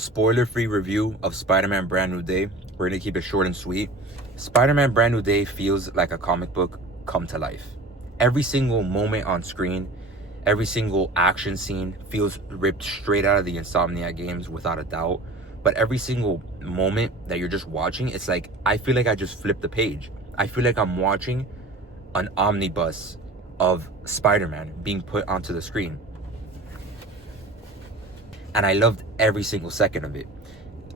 Spoiler-free review of Spider-Man Brand New Day. We're going to keep it short and sweet. Spider-Man Brand New Day feels like a comic book come to life. Every single moment on screen, every single action scene feels ripped straight out of the Insomniac games without a doubt. But every single moment that you're just watching, it's like, I feel like I just flipped the page. I feel like I'm watching an omnibus of Spider-Man being put onto the screen. And I loved every single second of it.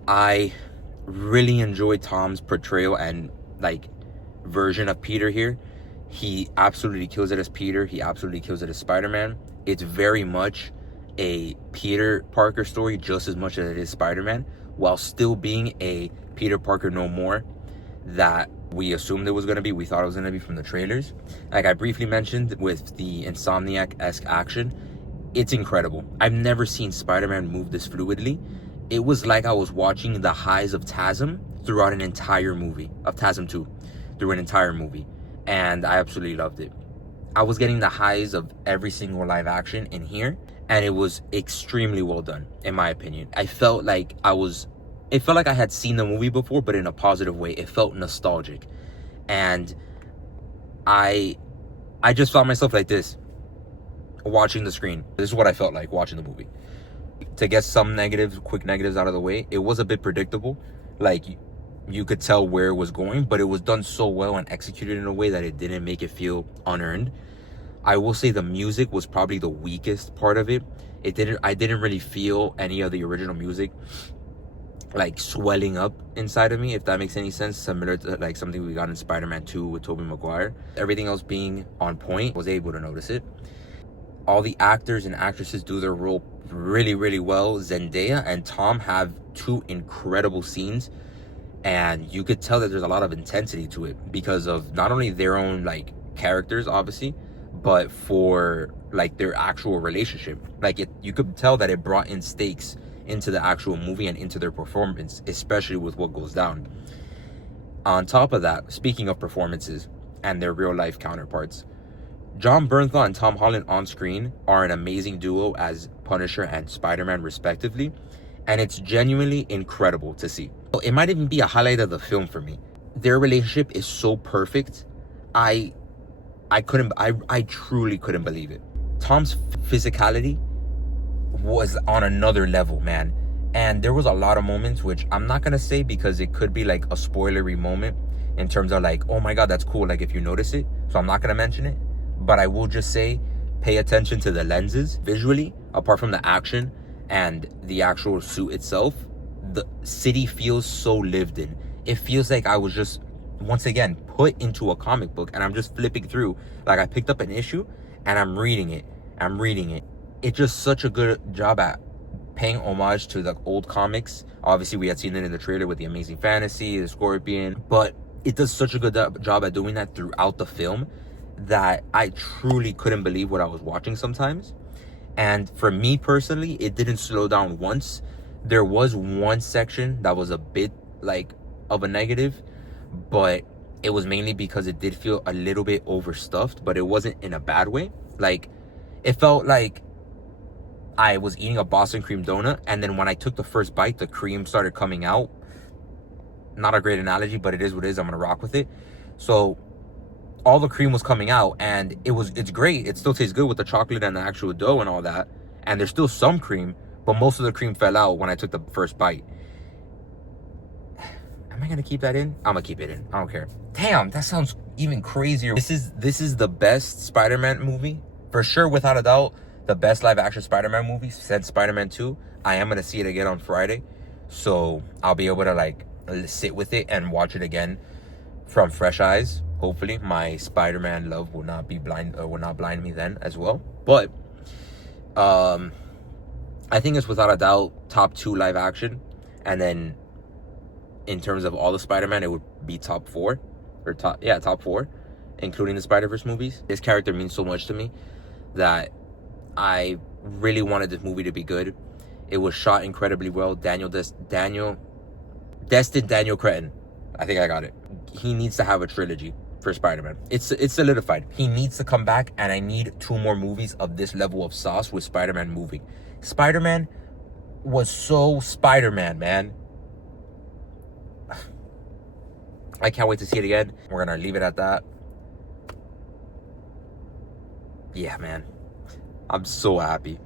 I really enjoyed Tom's portrayal and version of Peter here. He absolutely kills it as Peter. He absolutely kills it as Spider-Man. It's very much a Peter Parker story just as much as it is Spider-Man, while still being a Peter Parker no more that we assumed it was going to be. We thought it was going to be from the trailers. Like I briefly mentioned with the Insomniac-esque action, it's incredible. I've never seen Spider-Man move this fluidly. It was like I was watching the highs of TASM throughout an entire movie, of TASM 2, through an entire movie. And I absolutely loved it. I was getting the highs of every single live action in here, and it was extremely well done, in my opinion. It felt like I had seen the movie before, but in a positive way. It felt nostalgic. And I just found myself like this, watching the screen. This is what I felt like watching the movie. To get some quick negatives out of the way, it was a bit predictable. Like, you could tell where it was going, but it was done so well and executed in a way that it didn't make it feel unearned. I will say the music was probably the weakest part of it. I didn't really feel any of the original music like swelling up inside of me, if that makes any sense, similar to like something we got in Spider-Man 2 with Tobey Maguire. Everything else being on point, was able to notice it. All the actors and actresses do their role really, really well. Zendaya and Tom have two incredible scenes, and you could tell that there's a lot of intensity to it because of not only their own characters, obviously, but for their actual relationship. You could tell that it brought in stakes into the actual movie and into their performance, especially with what goes down. On top of that, speaking of performances and their real life counterparts, John Bernthal and Tom Holland on screen are an amazing duo as Punisher and Spider-Man respectively, and it's genuinely incredible to see. It might even be a highlight of the film for me. Their relationship is so perfect. I truly couldn't believe it. Tom's physicality was on another level, man. And there was a lot of moments, which I'm not gonna say because it could be a spoilery moment in terms of oh my god, that's cool, if you notice it. So I'm not gonna mention it. But I will just say, pay attention to the lenses visually. Apart from the action and the actual suit itself, the city feels so lived in. It feels like I was just, once again, put into a comic book and I'm just flipping through. I picked up an issue and I'm reading it. It's just such a good job at paying homage to the old comics. Obviously, we had seen it in the trailer with the Amazing Fantasy, the Scorpion, but it does such a good job at doing that throughout the film that I truly couldn't believe what I was watching sometimes. And for me personally, it didn't slow down once. There was one section that was a bit of a negative, but it was mainly because it did feel a little bit overstuffed, but it wasn't in a bad way. It felt like I was eating a Boston cream donut, and then when I took the first bite, the cream started coming out. Not a great analogy, but it is what it is. I'm gonna rock with it. So all the cream was coming out, and it's great. It still tastes good with the chocolate and the actual dough and all that. And there's still some cream, but most of the cream fell out when I took the first bite. Am I gonna keep that in? I'm gonna keep it in. I don't care. Damn, that sounds even crazier. This is the best Spider-Man movie, for sure, without a doubt. The best live action Spider-Man movie since Spider-Man 2. I am gonna see it again on Friday, so I'll be able to sit with it and watch it again from fresh eyes. Hopefully my Spider-Man love will not blind me then as well. But I think it's without a doubt top 2 live action, and then in terms of all the Spider-Man, it would be top 4, top 4, including the Spider-Verse movies. This character means so much to me that I really wanted this movie to be good. It was shot incredibly well. Daniel Cretton. I think I got it. He needs to have a trilogy for Spider-Man. It's solidified. He needs to come back, and I need 2 more movies of this level of sauce with Spider-Man moving. Spider-Man was so Spider-Man, man. I can't wait to see it again. We're gonna leave it at that. Yeah, man. I'm so happy.